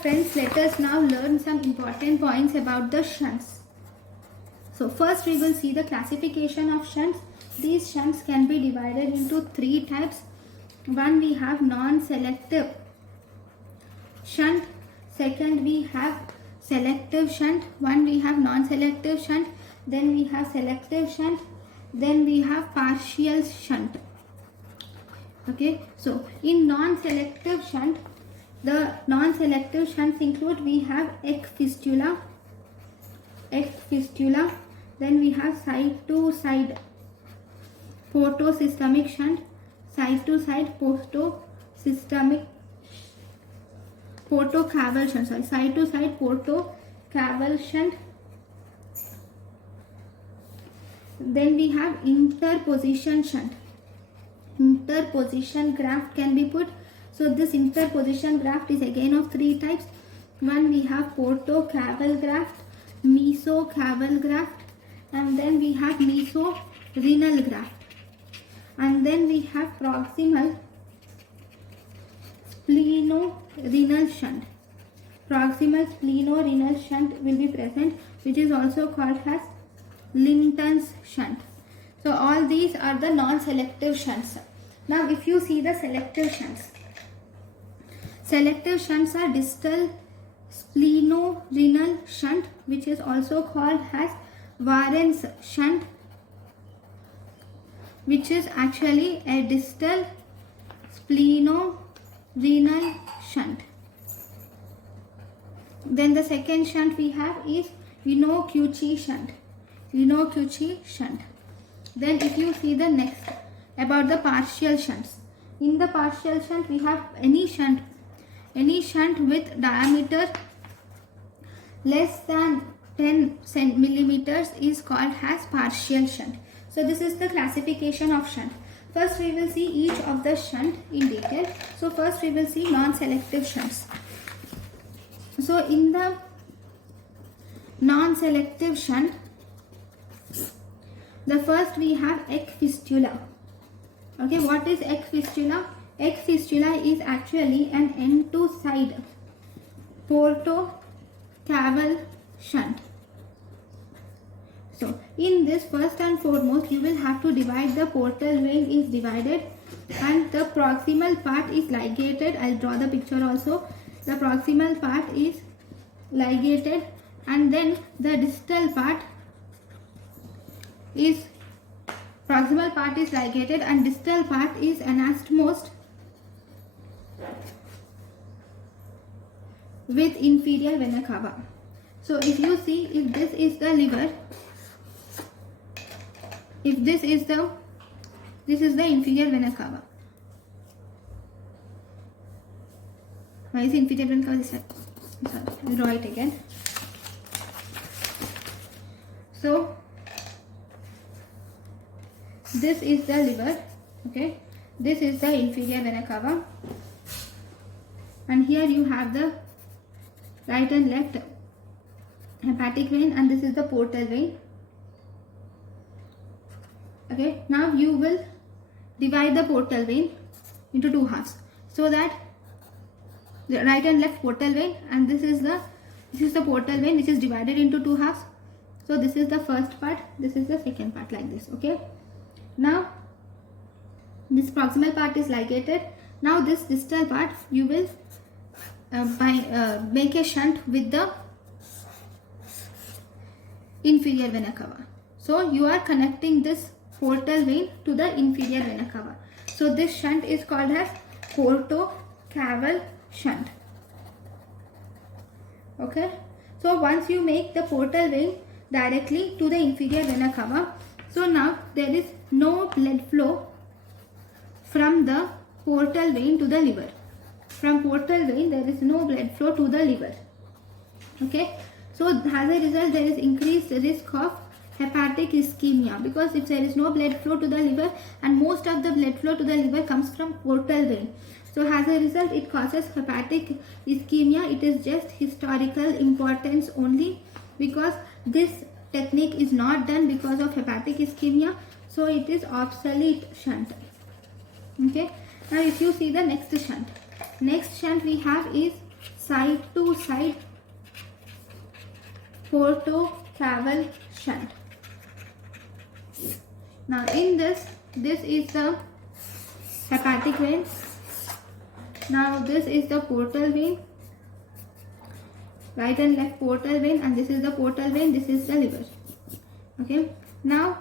friends, let us now learn some important points about the shunts. So first we will see the classification of shunts. These shunts can be divided into three types. One, we have non-selective shunt. Second, we have selective shunt. One, we have non-selective shunt. Then we have selective shunt. Then we have partial shunt. Okay, so in non-selective shunt, the non-selective shunts include, we have Eck fistula, then we have side-to-side portosystemic shunt, side-to-side portocaval shunt, side-to-side portocaval shunt. Then we have interposition shunt. Interposition graft can be put. So this interposition graft is again of three types. One, we have portocaval graft, mesocaval graft, and then we have mesorenal graft. And then we have proximal splenorenal shunt. Proximal splenorenal shunt will be present, which is also called as Linton's shunt. So all these are the non-selective shunts. Now if you see the selective shunts. Selective shunts are distal splenorenal shunt, which is also called as Warren's shunt, which is actually a distal splenorenal shunt. Then the second shunt we have is Inocucci shunt. Then if you see the next about the partial shunts. In the partial shunt we have any shunt with diameter less than 10 millimeters is called as partial shunt. So this is the classification of shunt. First we will see each of the shunt in detail. So first we will see non-selective shunts. So in the non-selective shunt, the first we have Eck fistula. Okay, what is Eck fistula? Eck fistula is actually an end-to-side portocaval shunt. So in this, first and foremost, you will have to divide the portal vein is divided and the proximal part is ligated. I'll draw the picture also. The proximal part is ligated and then the distal part is proximal part is ligated and distal part is anastomosed with inferior vena cava. So if you see, if this is the liver, if this is the inferior vena cava. Why is inferior vena cava this side? Sorry, I'll draw it again. So this is the liver, okay, this is the inferior vena cava, and here you have the right and left hepatic vein, and this is the portal vein. Okay, now you will divide the portal vein into two halves, so that the right and left portal vein, and this is the portal vein which is divided into two halves. So this is the first part, this is the second part, like this. Okay, now this proximal part is ligated. Now this distal part you will make a shunt with the inferior vena cava. So you are connecting this portal vein to the inferior vena cava. So this shunt is called as portocaval shunt. Okay, so once you make the portal vein directly to the inferior vena cava, so now there is no blood flow from the portal vein to the liver. From portal vein there is no blood flow to the liver. Okay, so as a result there is increased risk of hepatic ischemia, because if there is no blood flow to the liver, and most of the blood flow to the liver comes from portal vein, so as a result it causes hepatic ischemia. It is just historical importance only, because this technique is not done because of hepatic ischemia, so it is obsolete shunt. Okay, now if you see the next shunt we have is side to side portocaval shunt. Now in this is the hepatic vein. Now this is the portal vein, right and left portal vein, and this is the portal vein, this is the liver. Okay, now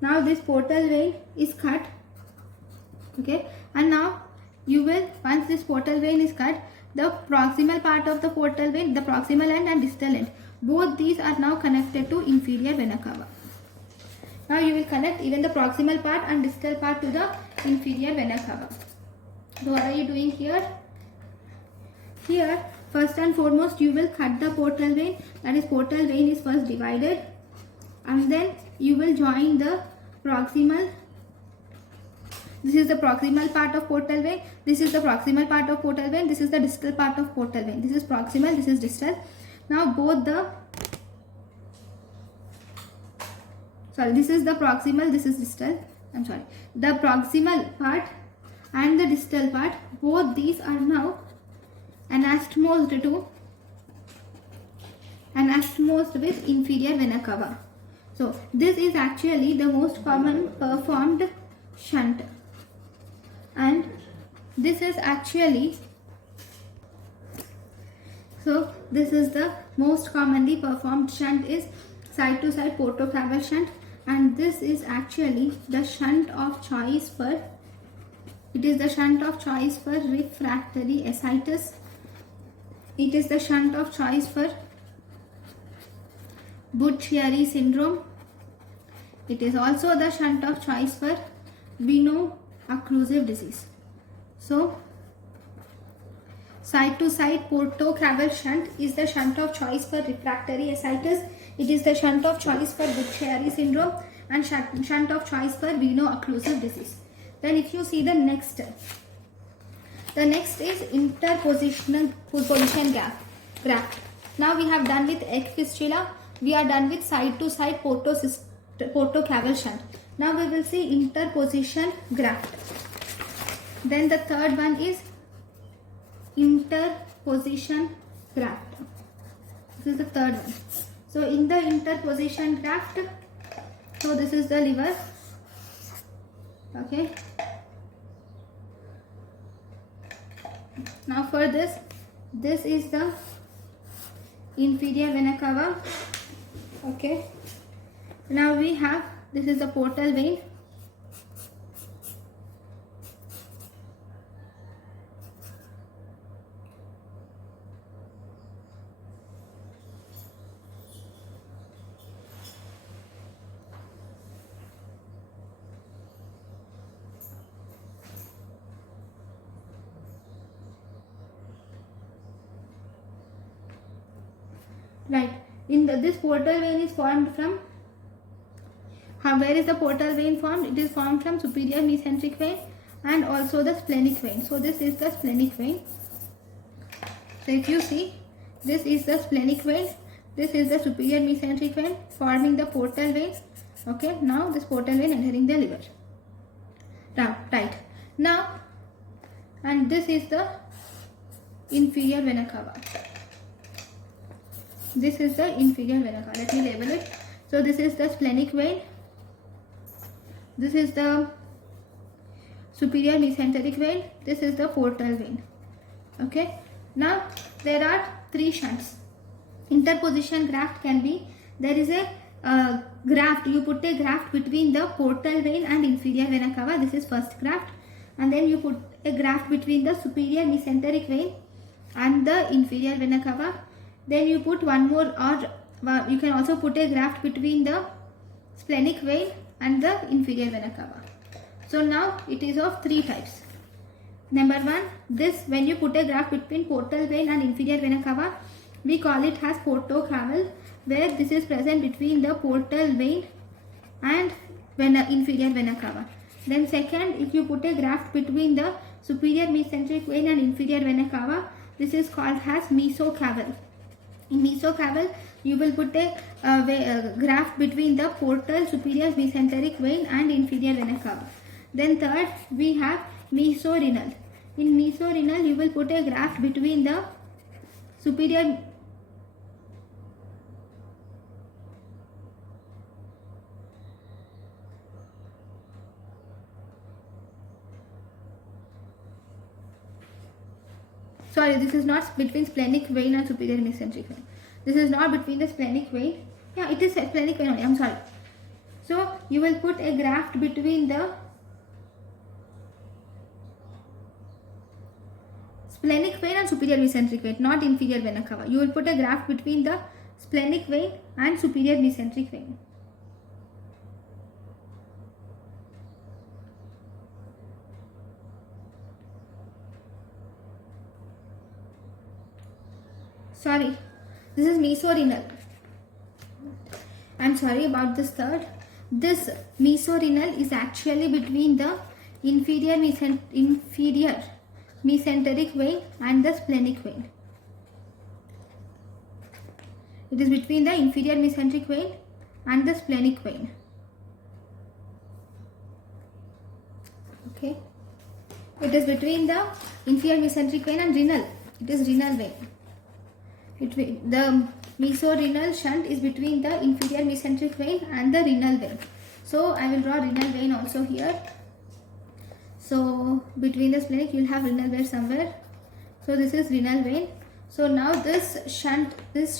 this portal vein is cut. Okay, and now you will, once this portal vein is cut, the proximal part of the portal vein, the proximal end and distal end, both these are now connected to inferior vena cava. Now you will connect even the proximal part and distal part to the inferior vena cava. So what are you doing here? Here, first and foremost, you will cut the portal vein. That is, portal vein is first divided, and then you will join the proximal. This is the proximal part of portal vein. This is the proximal part of portal vein. This is the distal part of portal vein. This is proximal, this is distal. Now both the, this is the proximal, this is distal. The proximal part and the distal part, both these are now anastomosed with inferior vena cava. So this is actually the most common performed shunt, and this is actually, so this is the most commonly performed shunt is side to side portocaval shunt, and this is actually the shunt of choice for, it is the shunt of choice for refractory ascites. It is the shunt of choice for Budd-Chiari syndrome. It is also the shunt of choice for veno-occlusive disease. So side to side portocaval shunt is the shunt of choice for refractory ascites. It is the shunt of choice for Budd-Chiari syndrome and shunt of choice for veno-occlusive disease. Then if you see the next is interposition graft. Now we have done with egg fistula. We are done with side to side portocaval shunt. Now we will see interposition graft. Then the third one is interposition graft. This is the third one. So in the interposition graft, so this is the liver. Okay. Now for this is the inferior vena cava. Okay. Now we have, this is the portal vein. Right. This portal vein is formed from, where is the portal vein formed? It is formed from superior mesenteric vein and also the splenic vein. So this is the splenic vein. So if you see, this is the splenic vein, this is the superior mesenteric vein forming the portal vein. Okay, now this portal vein entering the liver. Right. Now, and this is the inferior vena cava. This is the inferior vena cava. Let me label it. So this is the splenic vein. This is the superior mesenteric vein. This is the portal vein. Okay. Now there are three shunts. Interposition graft can be, there is a graft, you put a graft between the portal vein and inferior vena cava. This is first graft. And then you put a graft between the superior mesenteric vein and the inferior vena cava. Then you put one more, or you can also put a graft between the splenic vein and the inferior vena cava. So now it is of three types. Number one, this, when you put a graft between portal vein and inferior vena cava, we call it as portocaval, where this is present between the portal vein and inferior vena cava. Then second, if you put a graft between the superior mesenteric vein and inferior vena cava, this is called as mesocaval. In mesocaval, you will put a graft between the portal, superior mesenteric vein and inferior vena cava. Then third, we have mesorenal. In In mesorenal, you will put a graft between the superior. Sorry, this is not between splenic vein and superior mesenteric vein. This is not between the splenic vein. Yeah, it is a splenic vein only. I'm sorry. So you will put a graft between the splenic vein and superior mesenteric vein, not inferior vena cava. You will put a graft between the splenic vein and superior mesenteric vein. Sorry, this is mesorenal. I'm sorry about this third. This mesorenal is actually between the inferior mesenteric vein and the splenic vein. It is between the inferior mesenteric vein and the splenic vein. Okay. It is between the inferior mesenteric vein and renal. It is renal vein. The mesorenal shunt is between the inferior mesenteric vein and the renal vein. So I will draw renal vein also here. So between the splenic you will have renal vein somewhere. So this is renal vein. So now this shunt is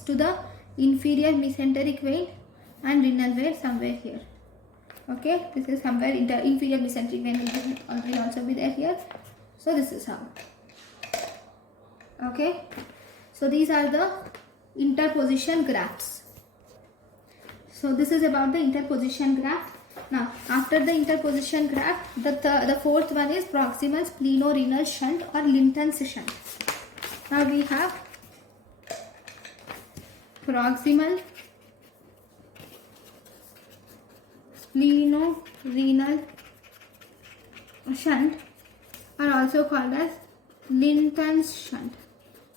to the inferior mesenteric vein and renal vein somewhere here. Okay, this is somewhere in the inferior mesenteric vein will also be there here. So this is how. Okay. So these are the interposition grafts. So this is about the interposition graft. Now after the interposition graft, the fourth one is proximal splenorenal shunt or Linton's shunt. Now we have proximal splenorenal shunt are also called as Linton's shunt.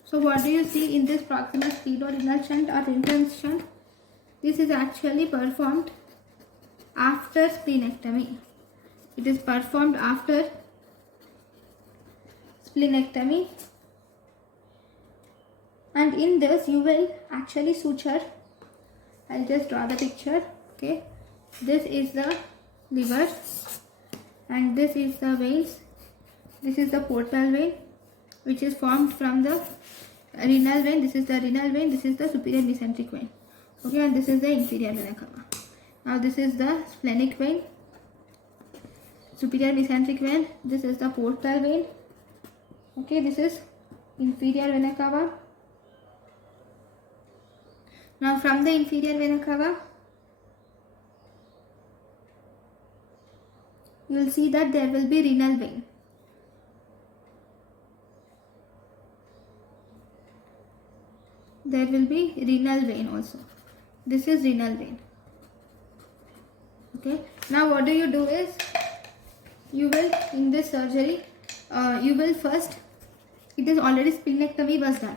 So what do you see in this proximal splenorenal shunt or Linton's shunt? This is actually performed after splenectomy. It is performed after splenectomy, and in this you will actually suture. I'll just draw the picture. Okay, this is the liver and this is the veins. This is the portal vein which is formed from the renal vein. This is the renal vein, this is the superior mesenteric vein. Okay, and this is the inferior vena cava. Now this is the splenic vein, superior mesenteric vein, this is the portal vein. Okay, this is inferior vena cava. Now from the inferior vena cava, you will see that there will be renal vein. There will be renal vein also. This is renal vein. Okay. Now what do you do is, you will in this surgery, you will first, it is already splenectomy was done.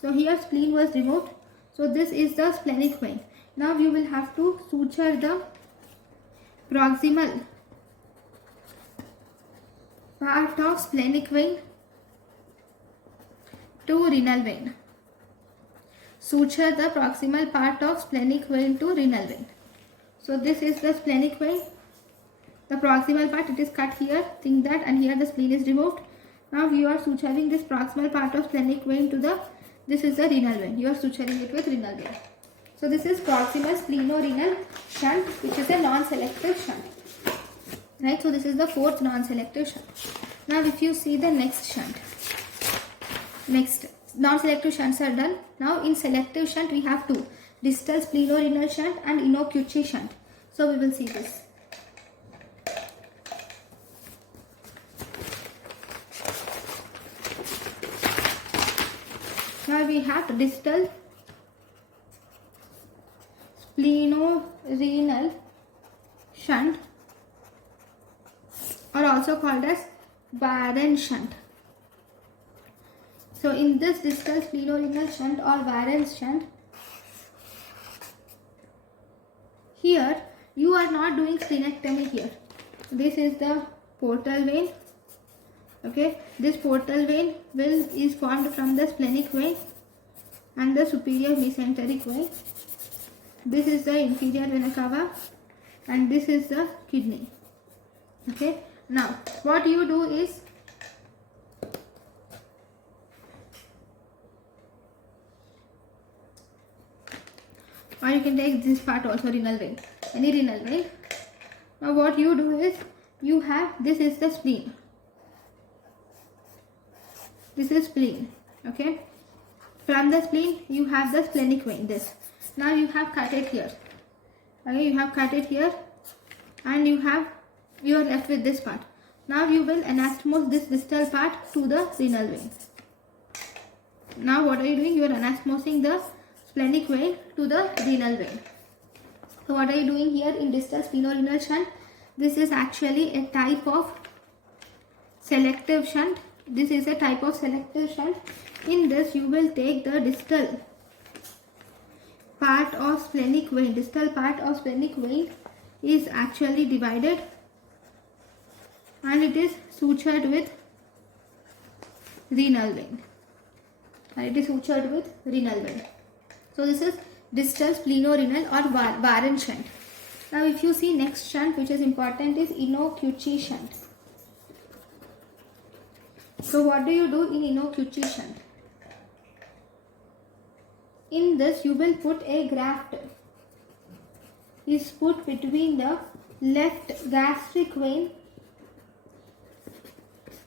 So here spleen was removed. So this is the splenic vein. Now you will have to suture the proximal part of splenic vein to renal vein. Suture the proximal part of splenic vein to renal vein. So this is the splenic vein. The proximal part, it is cut here, think that, and here the spleen is removed. Now you are suturing this proximal part of splenic vein to the, this is the renal vein. You are suturing it with renal vein. So this is proximal splenorenal shunt, which is a non-selective shunt. Right, so this is the fourth non-selective shunt. Now if you see the next shunt, next non-selective shunts are done. Now in selective shunt we have two, distal splenorenal shunt and Inocucci shunt. So we will see this. Now we have distal splenorenal shunt, or also called as Warren shunt. So in this distal splenorenal shunt or Warren's shunt, here you are not doing splenectomy here. This is the portal vein. Okay, this portal vein is formed from the splenic vein and the superior mesenteric vein. This is the inferior vena cava and this is the kidney. Okay, now what you do is, or you can take this part also, renal vein, any renal vein. Now what you do is, you have, this is the spleen, this is spleen. Okay, from the spleen you have the splenic vein, this. Now you have cut it here. Okay, you have cut it here and you are left with this part. Now you will anastomose this distal part to the renal vein. Now what are you doing? You are anastomosing the splenic vein to the renal vein. So what are you doing here in distal splenorenal shunt? This is actually a type of selective shunt. This is a type of selective shunt. In this you will take the distal part of splenic vein. Distal part of splenic vein is actually divided and it is sutured with renal vein. And it is sutured with renal vein. So this is distal splenorenal or Warren shunt. Now if you see next shunt which is important is Inoue-Kikuchi shunt. So what do you do in Inoue-Kikuchi shunt? In this you will put a graft, is put between the left gastric vein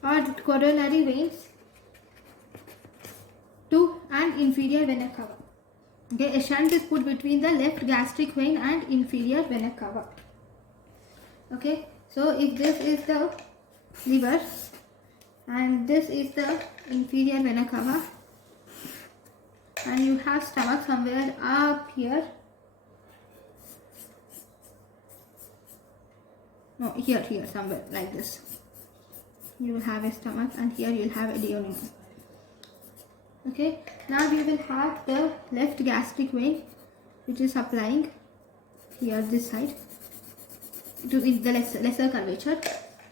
or coronary veins to an inferior vena cava. Okay, a shunt is put between the left gastric vein and inferior vena cava. Okay, so if this is the liver and this is the inferior vena cava and you have stomach somewhere up here, no, here somewhere like this, you will have a stomach and here you will have a duodenum. Okay, now we will have the left gastric vein which is supplying here this side to the lesser curvature.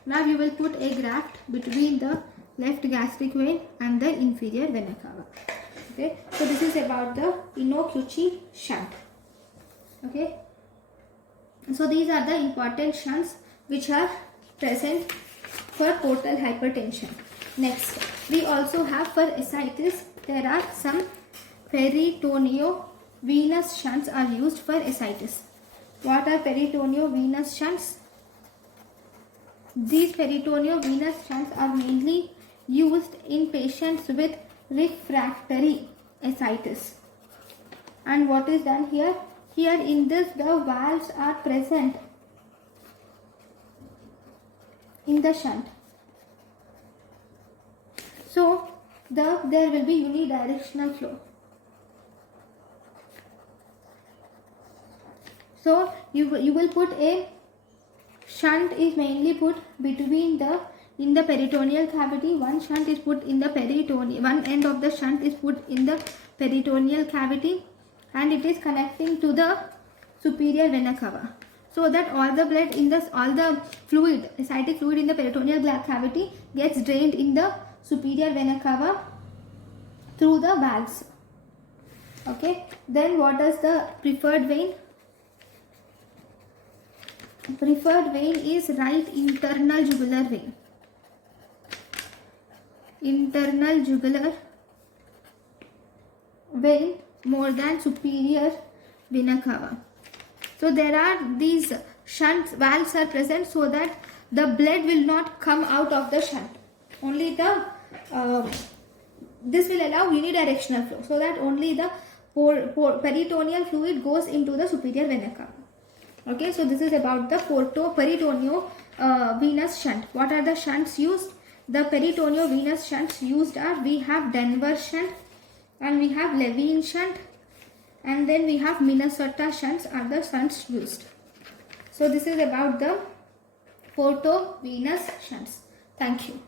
Now we will put a graft between the left gastric vein and the inferior vena cava. Okay, so this is about the Inoue-Kikuchi shunt. Okay, so these are the important shunts which are present for portal hypertension. Next, we also have for ascites, there are some peritoneovenous shunts are used for ascites. What are peritoneovenous shunts? These peritoneovenous shunts are mainly used in patients with refractory ascites. And what is done here? Here in this the valves are present in the shunt. So there will be unidirectional flow. So you will put a shunt is mainly put between in the peritoneal cavity. One shunt is put in the peritoneal, one end of the shunt is put in the peritoneal cavity and it is connecting to the superior vena cava, so that all the blood in this, all the fluid, ascitic fluid in the peritoneal cavity gets drained in the superior vena cava through the valves. Okay, then what is the preferred vein? Preferred vein is right internal jugular vein. Internal jugular vein more than superior vena cava. So there are these shunt valves are present so that the blood will not come out of the shunt. Only the this will allow unidirectional flow, so that only the peritoneal fluid goes into the superior vena cava. Okay, so this is about the peritoneovenous shunt. What are the shunts used? The peritoneovenous shunts used are, we have Denver shunt and we have Levine shunt and then we have Minnesota shunts are the shunts used. So this is about the portovenous shunts. Thank you.